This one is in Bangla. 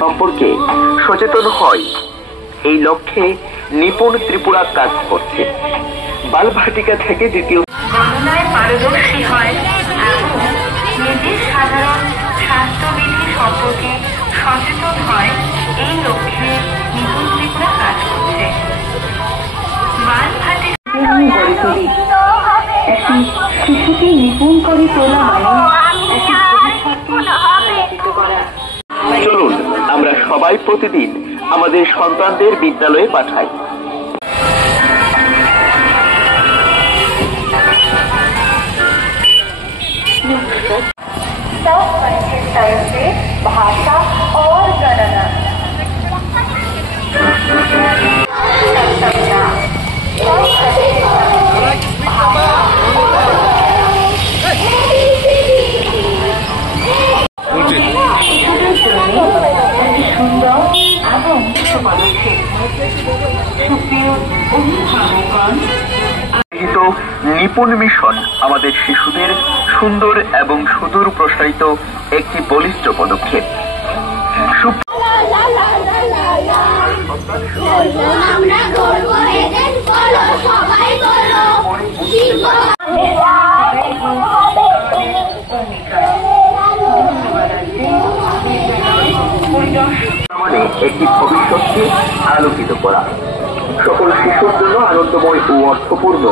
সম্পর্কে সচেতন হয়, এই লক্ষ্যে নিপুণ ত্রিপুরা কাজ করছে। বালভাটিকা থেকে দ্বিতীয় গণনায় পারদর্শী হয় এবং নিজের সাধারণ স্বাস্থ্যবিধি সম্পর্কে সচেতন হয়, এই লক্ষ্যে নিপুণ ত্রিপুরা কাজ করছে। একটি শিশুকে নিপুণ করে তোলা চলুন আমরা সবাই প্রতিদিন আমাদের সন্তানদের বিদ্যালয়ে পাঠাই। भाषा और गणना নিপুণ মিশন আমাদের শিশুদের সুন্দর এবং সুদূর প্রসারিত একটি বলিষ্ঠ পদক্ষেপ। একটি ভবিষ্যৎকে আলোকিত করা, সকল শিশুর জন্য আনন্দময় ও অর্থপূর্ণ